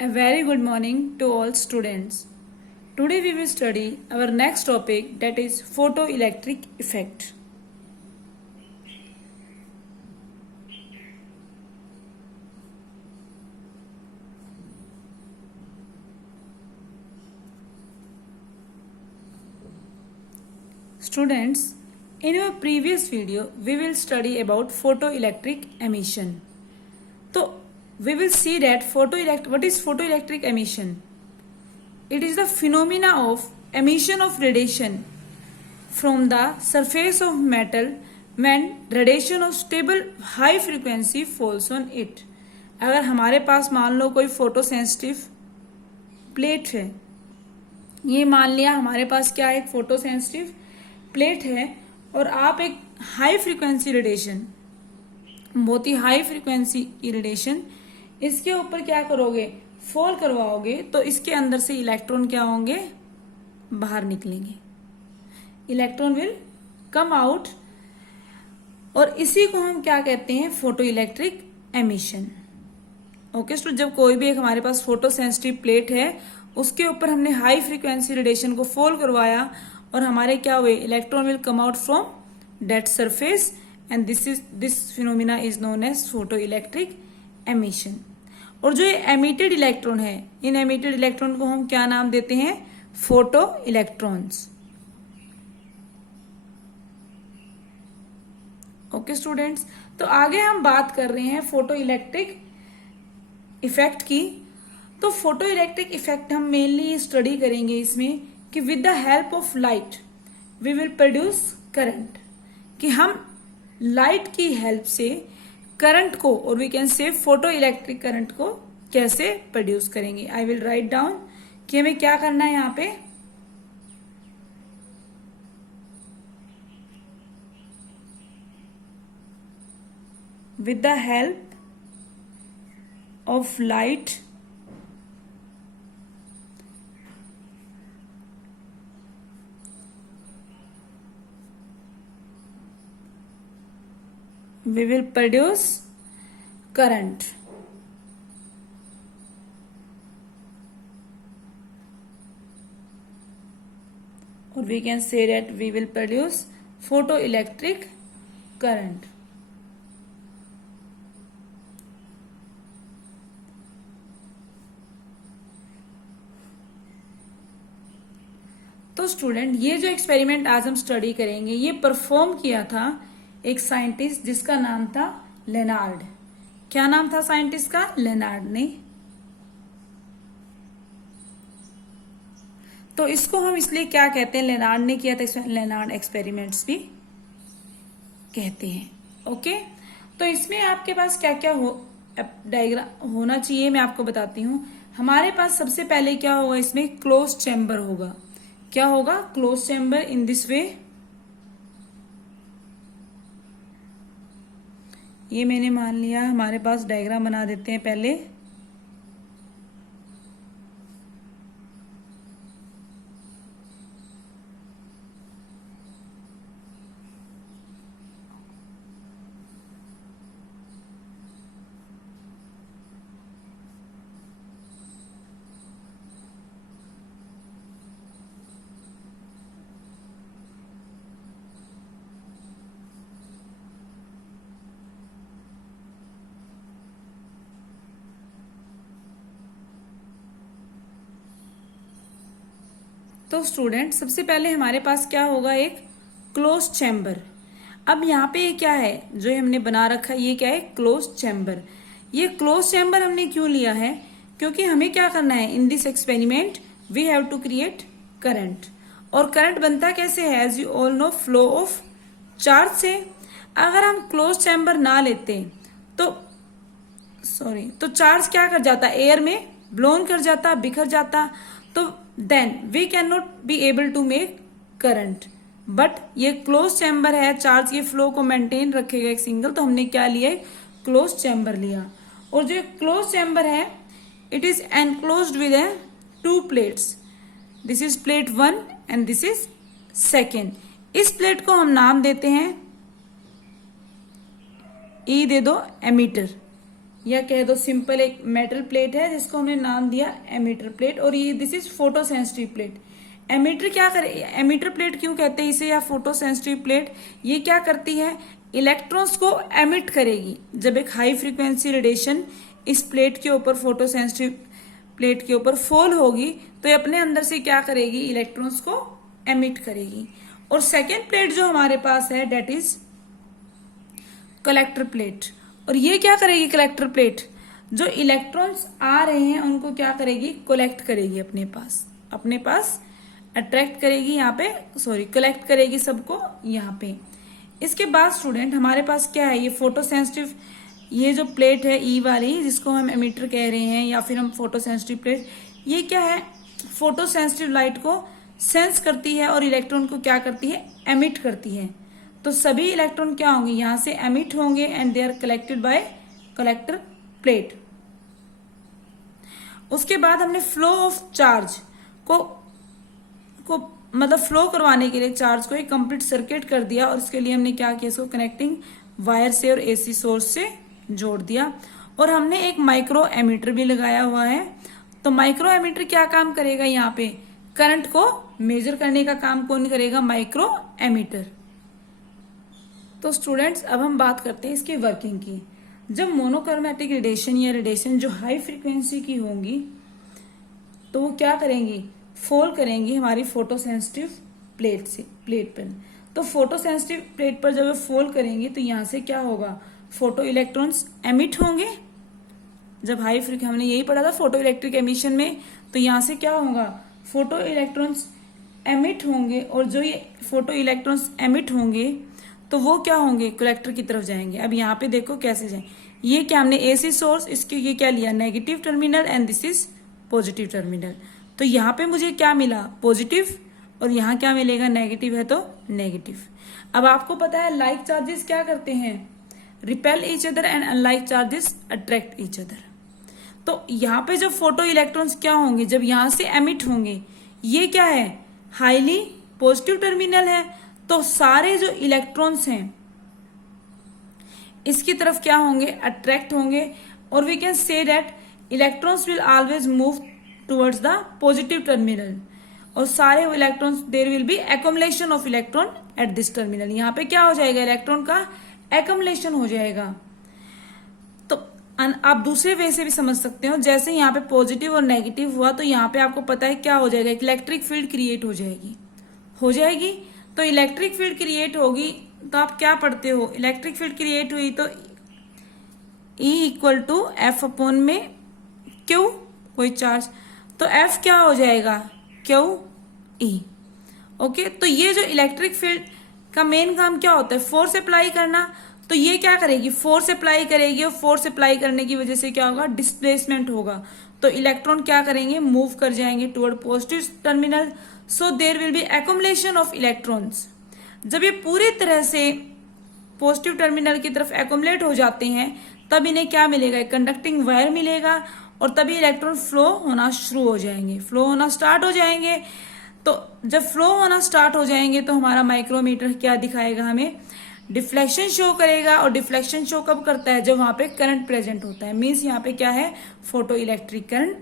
A very good morning to all students. Today we will study our next topic, that is photoelectric effect. Students, in our previous video we will study about photoelectric emission. So we will see that what is photoelectric emission? It is the phenomena of emission of radiation from the surface of metal when radiation of stable high frequency falls on it. अगर हमारे पास मान लो कोई photo sensitive plate है, ये मान लिया हमारे पास क्या है, एक फोटो सेंसिटिव प्लेट है और आप एक हाई फ्रीक्वेंसी रेडिएशन, बहुत ही हाई फ्रीक्वेंसी की रेडिएशन इसके ऊपर क्या करोगे, फॉल करवाओगे, तो इसके अंदर से इलेक्ट्रॉन क्या होंगे, बाहर निकलेंगे, इलेक्ट्रॉन विल कम आउट, और इसी को हम क्या कहते हैं, photo electric emission. Okay student, जब कोई भी एक हमारे पास फोटो सेंसिटिव प्लेट है उसके ऊपर हमने हाई फ्रीक्वेंसी रेडिएशन को फॉल करवाया और हमारे क्या हुए, electron will come out from that surface and this phenomena is known as photo electric emission. और जो ये एमिटेड इलेक्ट्रॉन है, इन एमिटेड इलेक्ट्रॉन को हम क्या नाम देते हैं, फोटो इलेक्ट्रॉन्स। ओके स्टूडेंट्स, तो आगे हम बात कर रहे हैं फोटो इलेक्ट्रिक इफेक्ट की। तो फोटो इलेक्ट्रिक इफेक्ट हम मेनली स्टडी करेंगे इसमें कि with the help of light we will produce current, कि हम लाइट की हेल्प से करंट को, और we can say photo electric current को कैसे प्रोड्यूस करेंगे। आई विल राइट डाउन कि हमें क्या करना है यहाँ पे। With the help of light we will produce current. Or we can say that we will produce photoelectric current. तो स्टूडेंट, ये जो एक्सपेरिमेंट आज हम स्टडी करेंगे ये परफॉर्म किया था एक साइंटिस्ट जिसका नाम था लेनार्ड। क्या नाम था साइंटिस्ट का, लेनार्ड ने। तो इसको हम इसलिए क्या कहते हैं, लेनार्ड ने किया था, लेनार्ड एक्सपेरिमेंट्स भी कहते हैं। ओके, तो इसमें आपके पास क्या क्या डायग्राम होना चाहिए मैं आपको बताती हूँ। हमारे पास सबसे पहले क्या होगा, इसमें क्लोज चैम्बर होगा। क्या होगा, close chamber in this way. ये मैंने मान लिया, हमारे पास डायग्राम बना देते हैं पहले। तो स्टूडेंट, सबसे पहले हमारे पास क्या होगा, एक क्लोज चैम्बर। अब यहाँ पे क्या है जो हमने बना रखा है, ये क्या है, क्लोज चैम्बर। ये क्लोज चैम्बर हमने क्यों लिया है, क्योंकि हमें क्या करना है, in this experiment we have to create current. और करंट बनता कैसे है, as you all know, flow of charge से। अगर हम क्लोज चैम्बर ना लेते तो चार्ज क्या कर जाता, एयर में ब्लोन कर जाता, बिखर जाता, तो then we can not be able to make current. But ये क्लोज चैम्बर है, चार्ज के फ्लो को मेंटेन रखेगा एक सिंगल, तो हमने क्या लिया, क्लोज चैम्बर लिया। और जो क्लोज चैम्बर है, it is enclosed with two plates. This is plate 1 and this is second. इस प्लेट को हम नाम देते हैं, ई दे दो एमीटर, या कह दो सिंपल एक मेटल प्लेट है जिसको हमने नाम दिया एमीटर प्लेट, और ये this is photo sensitive plate. Ammeter क्या करे, एमीटर प्लेट क्यों कहते हैं इसे, या फोटो सेंसिटिव प्लेट, ये क्या करती है, इलेक्ट्रॉन्स को एमिट करेगी। जब एक हाई फ्रीक्वेंसी रेडिएशन इस प्लेट के ऊपर, फोटो सेंसिटिव प्लेट के ऊपर फॉल होगी तो ये अपने अंदर से क्या करेगी, इलेक्ट्रॉन्स को एमिट करेगी। और सेकेंड प्लेट जो हमारे पास है डेट इज कलेक्टर प्लेट, और ये क्या करेगी, कलेक्टर प्लेट जो इलेक्ट्रॉन्स आ रहे हैं उनको क्या करेगी, कलेक्ट करेगी अपने पास अट्रैक्ट करेगी, यहाँ पे कलेक्ट करेगी सबको यहाँ पे। इसके बाद स्टूडेंट हमारे पास क्या है, ये फोटो सेंसिटिव, ये जो प्लेट है ई वाली जिसको हम एमिटर कह रहे हैं या फिर हम फोटो सेंसिटिव प्लेट, ये क्या है, फोटो सेंसिटिव लाइट को सेंस करती है और इलेक्ट्रॉन को क्या करती है, एमिट करती है। तो सभी इलेक्ट्रॉन क्या होंगे, यहां से एमिट होंगे and they are collected by collector plate. उसके बाद हमने फ्लो ऑफ चार्ज को मतलब फ्लो करवाने के लिए चार्ज को एक कंप्लीट सर्किट कर दिया, और इसके लिए हमने क्या किया, इसको कनेक्टिंग वायर से और एसी सोर्स से जोड़ दिया। और हमने एक माइक्रो एमीटर भी लगाया हुआ है। तो माइक्रो एमीटर क्या काम करेगा, यहाँ पे करंट को मेजर करने का काम कौन करेगा, माइक्रो एमीटर। तो स्टूडेंट्स अब हम बात करते हैं इसकी वर्किंग की। जब मोनोक्रोमैटिक रेडिएशन या रेडिएशन जो हाई फ्रीक्वेंसी की होंगी तो वो क्या करेंगी, फॉल करेंगी हमारी फोटो सेंसिटिव प्लेट पर। तो फोटो सेंसिटिव प्लेट पर जब वो फॉल करेंगी तो यहां से क्या होगा, फोटो इलेक्ट्रॉन्स एमिट होंगे। जब हाई फ्रीक्वेंसी, हमने यही पढ़ा था फोटो इलेक्ट्रिक एमिशन में, तो यहां से क्या होगा, फोटो इलेक्ट्रॉन्स एमिट होंगे, और जो ये फोटो इलेक्ट्रॉन्स एमिट होंगे तो वो क्या होंगे, कलेक्टर की तरफ जाएंगे। अब यहाँ पे देखो कैसे जाए, ये क्या हमने एसी सोर्स, इसके ये क्या लिया, negative terminal and this is positive terminal. तो यहाँ पे मुझे क्या मिला, पॉजिटिव, और यहाँ क्या मिलेगा, नेगेटिव है तो नेगेटिव। अब आपको पता है लाइक चार्जेस क्या करते हैं, repel each other and unlike charges attract each other. तो यहाँ पे जब फोटो इलेक्ट्रॉन्स क्या होंगे, जब यहां से एमिट होंगे, ये क्या है, हाईली पॉजिटिव टर्मिनल है, तो सारे जो इलेक्ट्रॉन्स हैं इसकी तरफ क्या होंगे, अट्रैक्ट होंगे। और we can say that electrons will always move towards the positive terminal, और सारे electrons, there will be accumulation of electron at this terminal. यहाँ पे क्या हो जाएगा, इलेक्ट्रॉन का एक्युमुलेशन हो जाएगा। तो आप दूसरे वे से भी समझ सकते हो, जैसे यहाँ पे पॉजिटिव और नेगेटिव हुआ तो यहाँ पे आपको पता है क्या हो जाएगा, इलेक्ट्रिक फील्ड क्रिएट हो जाएगी। तो इलेक्ट्रिक फील्ड क्रिएट होगी तो आप क्या पढ़ते हो, इलेक्ट्रिक फील्ड क्रिएट हुई तो E equal to F upon में क्यू, कोई चार्ज, तो F क्या हो जाएगा, क्यू ई। ओके, तो ये जो इलेक्ट्रिक फील्ड का मेन काम क्या होता है, फोर्स अप्लाई करना। तो ये क्या करेगी, फोर्स अप्लाई करेगी, और फोर्स अप्लाई करने की वजह से क्या होगा, डिस्प्लेसमेंट होगा। तो इलेक्ट्रॉन क्या करेंगे, मूव कर जाएंगे toward positive terminal, so there will be accumulation of electrons. जब ये पूरी तरह से पॉजिटिव टर्मिनल की तरफ एक्युमुलेट हो जाते हैं तब इन्हें क्या मिलेगा, कंडक्टिंग वायर मिलेगा, और तभी इलेक्ट्रॉन फ्लो होना शुरू हो जाएंगे, फ्लो होना स्टार्ट हो जाएंगे। तो जब फ्लो होना स्टार्ट हो जाएंगे तो हमारा माइक्रोमीटर क्या दिखाएगा, हमें डिफ्लेक्शन शो करेगा। और डिफ्लेक्शन शो कब करता है, जब वहां पे करंट प्रेजेंट होता है, मीन्स यहाँ पे क्या है, फोटो इलेक्ट्रिक करंट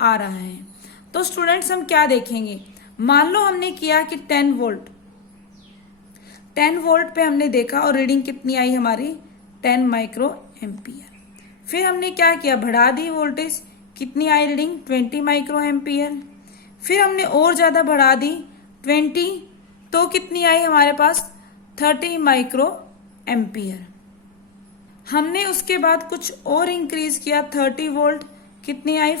आ रहा है। तो स्टूडेंट्स हम क्या देखेंगे, मान लो हमने किया कि 10 वोल्ट पे हमने देखा और रीडिंग कितनी आई हमारी, 10 माइक्रो एम्पियर। फिर हमने क्या किया, बढ़ा दी वोल्टेज, कितनी आई रीडिंग, 20 माइक्रो एम्पियर। फिर हमने और ज्यादा बढ़ा दी 20, तो कितनी आई हमारे पास, 30 माइक्रो एम्पियर। हमने उसके बाद कुछ और इंक्रीज किया, 30 वोल्ट, कितनी आई,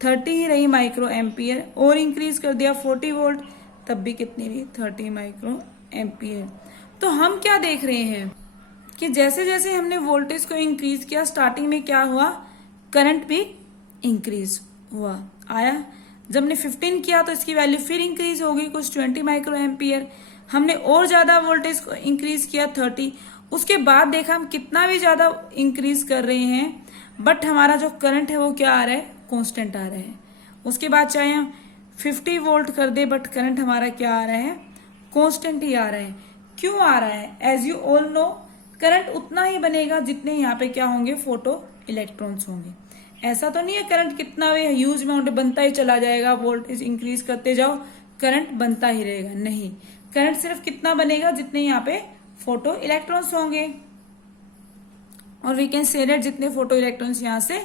30 ही रही माइक्रो एम्पियर, और इंक्रीज कर दिया 40 वोल्ट, तब भी कितनी रही, 30 माइक्रो एम्पियर। तो हम क्या देख रहे हैं कि जैसे जैसे हमने वोल्टेज को इंक्रीज किया, स्टार्टिंग में क्या हुआ, करंट भी इंक्रीज हुआ आया। जब हमने 15 किया तो इसकी वैल्यू फिर इंक्रीज हो गई कुछ 20 माइक्रो एम्पियर। हमने और ज्यादा वोल्टेज को इंक्रीज किया 30, उसके बाद देखा हम कितना भी ज्यादा इंक्रीज कर रहे हैं बट हमारा जो करंट है वो क्या आ रहा है, कांस्टेंट आ रहा है। उसके बाद चाहे हम 50 वोल्ट कर दे बट करंट हमारा क्या आ रहा है, कांस्टेंट ही आ रहा है। क्यों आ रहा है, as you all know current उतना ही बनेगा जितने यहाँ पे क्या होंगे, फोटो इलेक्ट्रॉन्स होंगे। ऐसा तो नहीं है करंट कितना भी ह्यूज अमाउंट बनता ही चला जाएगा, वोल्टेज इंक्रीज करते जाओ करंट बनता ही रहेगा, नहीं। करंट सिर्फ कितना बनेगा जितने यहाँ पे फोटो इलेक्ट्रॉन्स होंगे। और वी कैन से दैट जितने फोटो इलेक्ट्रॉन्स यहाँ से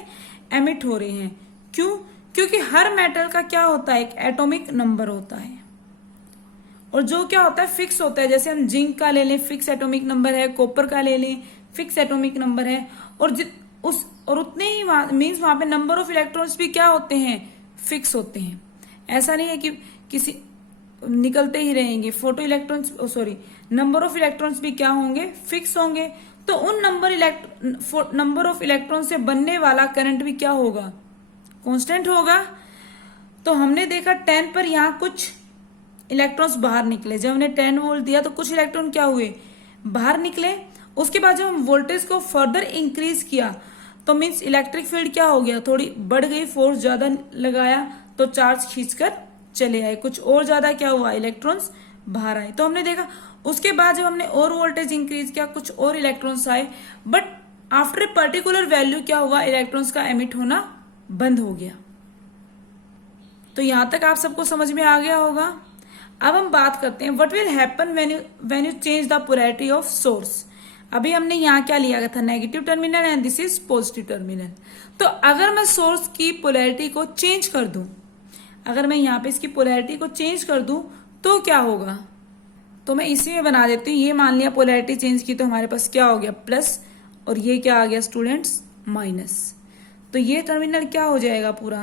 एमिट हो रहे हैं। क्यों? क्योंकि हर मेटल का क्या होता है, एक एटॉमिक नंबर होता है, और जो क्या होता है फिक्स होता है। जैसे हम जिंक का ले लें, फिक्स एटॉमिक नंबर है, कॉपर का ले लें, फिक्स एटॉमिक नंबर है, और उतने ही मीन्स वहां पे नंबर ऑफ इलेक्ट्रॉन्स भी क्या होते हैं, फिक्स होते हैं। ऐसा नहीं है कि किसी निकलते ही रहेंगे। Photo electrons number of electrons भी क्या होंगे, फिक्स होंगे। तो उन नंबर ऑफ इलेक्ट्रॉन से बनने वाला करंट भी क्या होगा, कांस्टेंट होगा। तो हमने देखा 10 पर यहाँ कुछ इलेक्ट्रॉन्स बाहर निकले। जब हमने 10 वोल्ट दिया तो कुछ इलेक्ट्रॉन क्या हुए, बाहर निकले। उसके बाद जब हम वोल्टेज को फर्दर इंक्रीज किया तो मीन्स इलेक्ट्रिक फील्ड क्या हो गया, थोड़ी बढ़ गई, फोर्स ज्यादा लगाया तो चार्ज खींचकर चले आए, कुछ और ज्यादा क्या हुआ, इलेक्ट्रॉन्स बाहर आए। तो हमने देखा उसके बाद जब हमने और वोल्टेज इंक्रीज किया कुछ और इलेक्ट्रॉन्स आए, but after a particular value क्या हुआ, इलेक्ट्रॉन्स का एमिट होना बंद हो गया। तो यहां तक आप सबको समझ में आ गया होगा। अब हम बात करते हैं what will happen when you change the polarity of source. अभी हमने यहाँ क्या लिया गया था, negative terminal and this is positive terminal. तो अगर मैं सोर्स की पोलैरिटी को चेंज कर दूं, अगर मैं यहाँ पे इसकी पोलैरिटी को चेंज कर दूं तो क्या होगा, तो मैं इसी में बना देती हूँ। ये मान लिया पोलैरिटी चेंज की तो हमारे पास क्या हो गया, प्लस, और ये क्या आ गया स्टूडेंट्स, माइनस। तो ये टर्मिनल क्या हो जाएगा, पूरा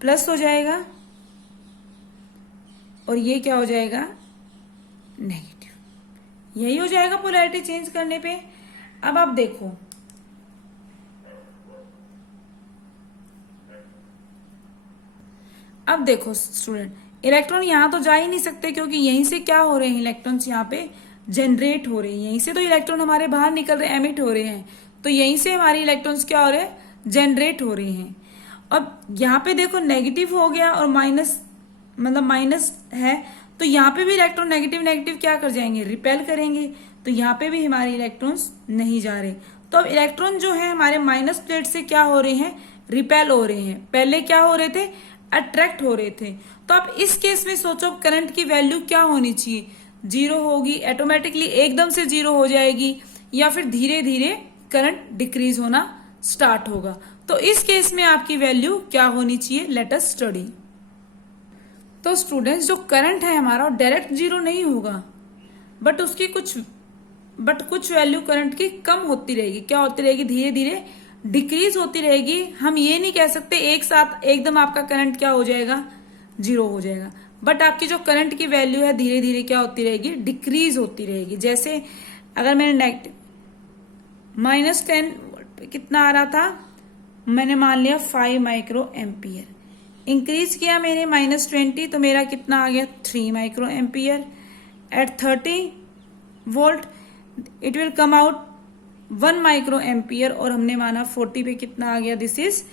प्लस हो जाएगा, और ये क्या हो जाएगा, नेगेटिव। यही हो जाएगा पोलैरिटी चेंज करने पे। अब आप देखो, अब देखो स्टूडेंट, इलेक्ट्रॉन यहां तो जा ही नहीं सकते क्योंकि यहीं से क्या हो रहे हैं, इलेक्ट्रॉन्स यहाँ पे जनरेट हो रहे हैं। यहीं से तो इलेक्ट्रॉन हमारे बाहर निकल रहे हैं, एमिट हो रहे हैं। तो यहीं से हमारे इलेक्ट्रॉन्स क्या हो रहे हैं, जनरेट हो रहे हैं। अब यहाँ पे देखो नेगेटिव हो गया और माइनस, मतलब माइनस है, तो यहाँ पे भी इलेक्ट्रॉन नेगेटिव नेगेटिव क्या कर जाएंगे, रिपेल करेंगे। तो यहाँ पे भी हमारे इलेक्ट्रॉन्स नहीं जा रहे। तो अब इलेक्ट्रॉन जो है हमारे माइनस प्लेट से क्या हो रहे हैं, रिपेल हो रहे हैं। पहले क्या हो रहे थे, अट्रैक्ट हो रहे थे। तो अब इस केस में सोचो करंट की वैल्यू क्या होनी चाहिए, 0 होगी, ऑटोमेटिकली एकदम से 0 हो जाएगी, या फिर धीरे धीरे करंट डिक्रीज होना स्टार्ट होगा। तो इस केस में आपकी वैल्यू क्या होनी चाहिए, लेट अस स्टडी। तो स्टूडेंट्स जो करंट है हमारा डायरेक्ट 0 नहीं होगा, बट उसकी कुछ वैल्यू करंट की कम होती रहेगी। क्या होती रहेगी, धीरे धीरे डिक्रीज होती रहेगी। हम ये नहीं कह सकते एक साथ एकदम आपका करंट क्या हो जाएगा, 0 हो जाएगा, बट आपकी जो करंट की वैल्यू है धीरे धीरे क्या होती रहेगी, डिक्रीज होती रहेगी। जैसे अगर मैंने नेगेटिव -10 कितना आ रहा था, मैंने मान लिया 5 माइक्रो एम्पियर, इंक्रीज किया मैंने -20 तो मेरा कितना आ गया, 3 micro ampere. At 30 volt it will come out 1 micro ampere, और हमने माना 40 पे कितना आ गया, दिस इज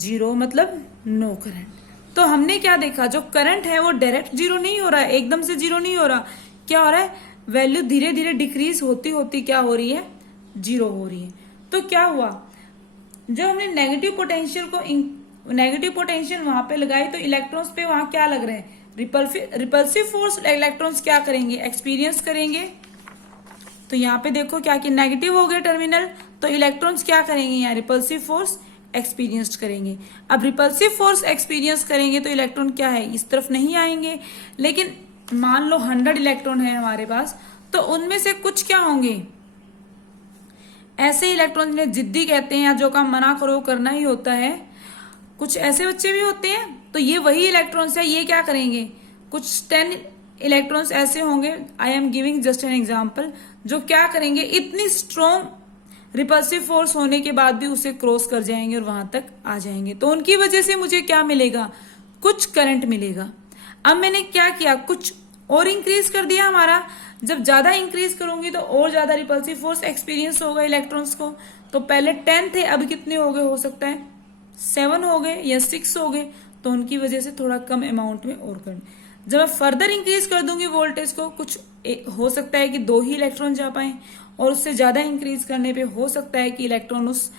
0, मतलब नो करंट। तो हमने क्या देखा, जो करंट है वो डायरेक्ट 0 नहीं हो रहा है, एकदम से 0 नहीं हो रहा। क्या हो रहा है, वैल्यू धीरे धीरे डिक्रीज होती होती क्या हो रही है, 0 हो रही है। तो क्या हुआ, जब हमने नेगेटिव पोटेंशियल वहां पे लगाई तो इलेक्ट्रॉन्स पे वहां क्या लग रहे हैं, रिपल्सिव फोर्स इलेक्ट्रॉन्स क्या करेंगे, एक्सपीरियंस करेंगे। तो यहाँ पे देखो क्या कि नेगेटिव हो गया टर्मिनल, तो इलेक्ट्रॉन्स क्या करेंगे, यहाँ रिपल्सिव फोर्स एक्सपीरियंस करेंगे। अब रिपल्सिव फोर्स एक्सपीरियंस करेंगे तो इलेक्ट्रॉन क्या है, इस तरफ नहीं आएंगे। लेकिन मान लो 100 इलेक्ट्रॉन है हमारे पास, तो उनमें से कुछ क्या होंगे, ऐसे इलेक्ट्रॉन जिन्हें जिद्दी कहते हैं, या जो काम मना करो करना ही होता है, कुछ ऐसे बच्चे भी होते हैं। तो ये वही इलेक्ट्रॉन्स है, ये क्या करेंगे, कुछ 10 इलेक्ट्रॉन्स ऐसे होंगे, I am giving just an example, जो क्या करेंगे, इतनी स्ट्रॉन्ग रिपल्सिव फोर्स होने के बाद भी उसे क्रॉस कर जाएंगे और वहां तक आ जाएंगे। तो उनकी वजह से मुझे क्या मिलेगा, कुछ करंट मिलेगा। अब मैंने क्या किया, कुछ और इंक्रीज कर दिया हमारा। जब ज्यादा इंक्रीज करूंगी तो और ज्यादा रिपल्सिव फोर्स एक्सपीरियंस होगा इलेक्ट्रॉन्स को। तो पहले 10 थे, अब कितने हो गए, हो सकता है 7 हो गए या 6 हो गए। तो उनकी वजह से थोड़ा कम अमाउंट में और करंट। जब मैं फर्दर इंक्रीज कर दूंगी वोल्टेज को, कुछ हो सकता है कि 2 ही इलेक्ट्रॉन जा पाए, और उससे ज्यादा इंक्रीज करने पे हो सकता है कि इलेक्ट्रॉन उस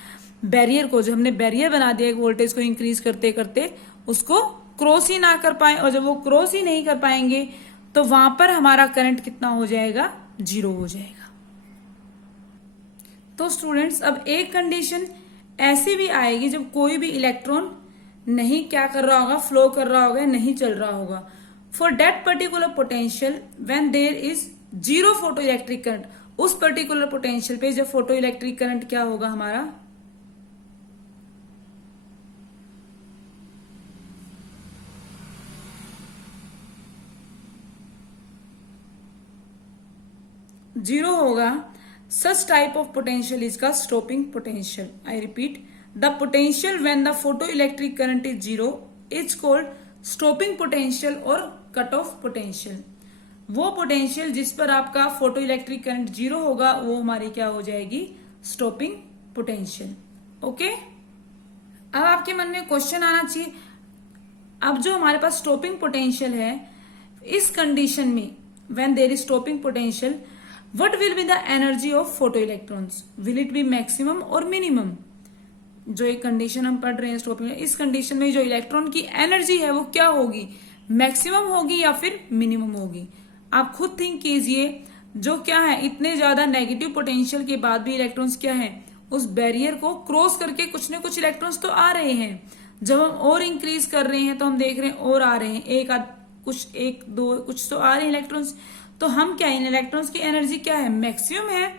बैरियर को, जो हमने बैरियर बना दिया है वोल्टेज को इंक्रीज करते करते, उसको क्रॉस ही ना कर पाए। और जब वो क्रॉस ही नहीं कर पाएंगे तो वहां पर हमारा करंट कितना हो जाएगा, 0 हो जाएगा। तो स्टूडेंट्स, अब एक कंडीशन ऐसी भी आएगी जब कोई भी इलेक्ट्रॉन नहीं क्या कर रहा होगा, फ्लो कर रहा होगा, नहीं चल रहा होगा। For that particular potential when there is 0 photo electric current, उस पर्टिकुलर पोटेंशियल पे जब फोटो इलेक्ट्रिक करंट क्या होगा हमारा, जीरो होगा, such type of potential is का stopping potential. I repeat, the potential when the photo electric current is 0 is called stopping potential और cut off potential. वो पोटेंशियल जिस पर आपका फोटो इलेक्ट्रिक करंट 0 होगा वो हमारी क्या हो जाएगी, स्टॉपिंग पोटेंशियल। ओके, अब आपके मन में क्वेश्चन आना चाहिए, अब जो हमारे पास स्टॉपिंग पोटेंशियल है, इस कंडीशन में when there is stopping potential, what will be the energy of photo electrons, will it be maximum और मिनिमम। जो एक कंडीशन हम पढ़ रहे हैं स्टॉपिंग, इस कंडीशन में जो इलेक्ट्रॉन की एनर्जी है वो क्या होगी, मैक्सिमम होगी या फिर मिनिमम होगी। आप खुद थिंक कीजिए, जो क्या है, इतने ज्यादा नेगेटिव पोटेंशियल के बाद भी इलेक्ट्रॉन्स क्या है, उस बैरियर को क्रॉस करके कुछ न कुछ इलेक्ट्रॉन्स तो आ रहे हैं। जब हम और इंक्रीज कर रहे हैं तो हम देख रहे हैं और आ रहे हैं, एक दो कुछ तो आ रहे हैं इलेक्ट्रॉन्स। तो हम क्या, इन इलेक्ट्रॉन्स की एनर्जी क्या है, मैक्सिमम है।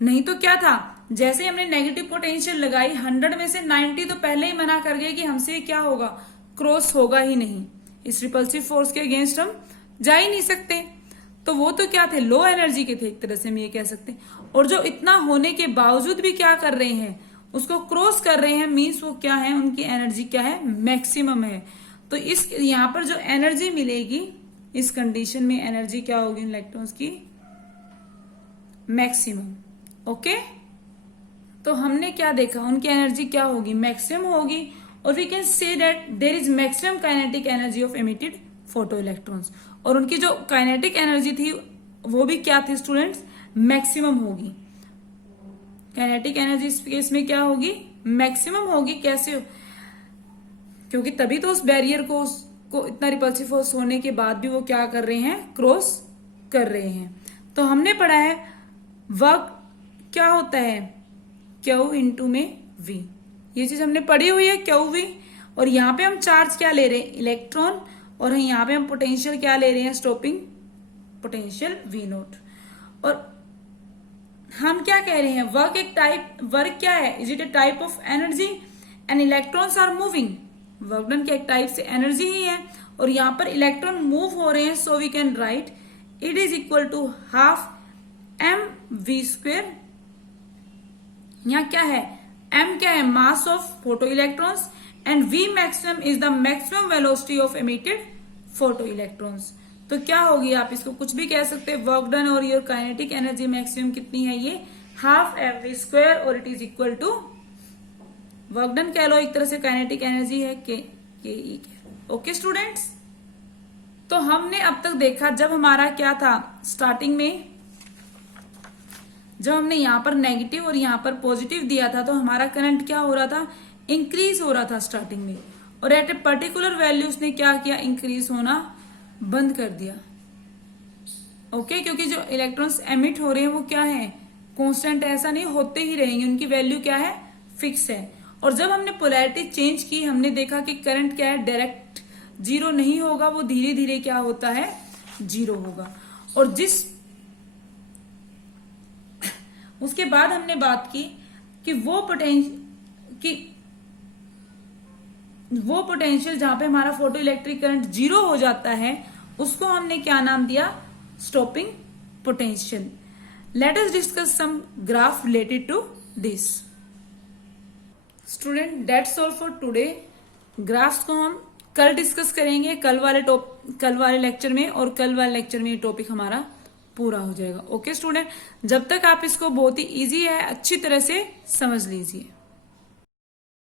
नहीं तो क्या था, जैसे हमने नेगेटिव पोटेंशियल लगाई 100 में से 90 तो पहले ही मना कर गए कि हमसे क्या होगा, क्रॉस होगा ही नहीं, इस रिपल्सिव फोर्स के अगेंस्ट हम जा ही नहीं सकते। तो वो तो क्या थे, लो एनर्जी के थे, एक तरह से हम ये कह सकते हैं। और जो इतना होने के बावजूद भी क्या कर रहे हैं, उसको क्रॉस कर रहे हैं, मीन्स वो क्या है, उनकी एनर्जी क्या है, मैक्सिमम है। तो इस यहाँ पर जो एनर्जी मिलेगी, इस कंडीशन में एनर्जी क्या होगी इलेक्ट्रॉन्स की, मैक्सिमम। ओके, तो हमने क्या देखा, उनकी एनर्जी क्या होगी, मैक्सिमम होगी। और we can say that there is maximum kinetic energy of emitted photo electrons. और उनकी जो काइनेटिक एनर्जी थी वो भी क्या थी स्टूडेंट्स, मैक्सिमम होगी। काइनेटिक एनर्जी इस केस में क्या होगी, मैक्सिमम होगी। कैसे, क्योंकि तभी तो उस बैरियर को इतना रिपल्सिव फोर्स होने के बाद भी वो क्या कर रहे हैं, क्रॉस कर रहे हैं। तो हमने पढ़ा है वर्क क्या होता है, क्यू इंटू में वी, ये चीज हमने पढ़ी हुई है, क्यू वी। और यहाँ पे हम चार्ज क्या ले रहे हैं, इलेक्ट्रॉन, और यहाँ पे हम पोटेंशियल क्या ले रहे हैं, स्टॉपिंग पोटेंशियल वी नोट। और हम क्या कह रहे हैं, वर्क क्या है, is it a type of energy and electrons are moving. Work done क्या एक टाइप से एनर्जी ही है, और यहाँ पर इलेक्ट्रॉन मूव हो रहे हैं। So we can write it is equal to half mv²। यहाँ क्या है, m क्या है, mass of photo electrons, and v maximum is the maximum velocity of emitted photo electrons. तो क्या होगी, आप इसको कुछ भी कह सकते हैं, वर्क डन और योर काइनेटिक एनर्जी मैक्सिमम कितनी है, ये हाफ mv², और it is equal to work done कह लो, एक तरह से काइनेटिक एनर्जी है के ई। ओके स्टूडेंट्स, तो हमने अब तक देखा, जब हमारा क्या था स्टार्टिंग में, जब हमने यहाँ पर नेगेटिव और यहाँ पर पॉजिटिव दिया था, तो हमारा करंट क्या हो रहा था, इंक्रीज हो रहा था स्टार्टिंग में। और एट ए पर्टिकुलर वैल्यू उसने क्या किया, इंक्रीज होना बंद कर दिया। ओके, क्योंकि जो इलेक्ट्रॉन्स एमिट हो रहे हैं वो क्या है, कांस्टेंट, ऐसा नहीं, होते ही रहेंगे, उनकी वैल्यू क्या है, फिक्स है। और जब हमने पोलैरिटी चेंज की, हमने देखा कि करंट क्या है, डायरेक्ट 0 नहीं होगा, वो धीरे धीरे क्या होता है, 0 होगा। और उसके बाद हमने बात की कि वो पोटेंशियल जहां पे हमारा फोटो इलेक्ट्रिक करंट 0 हो जाता है, उसको हमने क्या नाम दिया, stopping potential. Let us discuss some graph related to this. Student, that's all for today. Graphs को हम कल डिस्कस करेंगे, कल वाले लेक्चर में, और कल वाले लेक्चर में ये टॉपिक हमारा पूरा हो जाएगा। ओके स्टूडेंट, जब तक आप इसको बहुत ही इजी है अच्छी तरह से समझ लीजिए।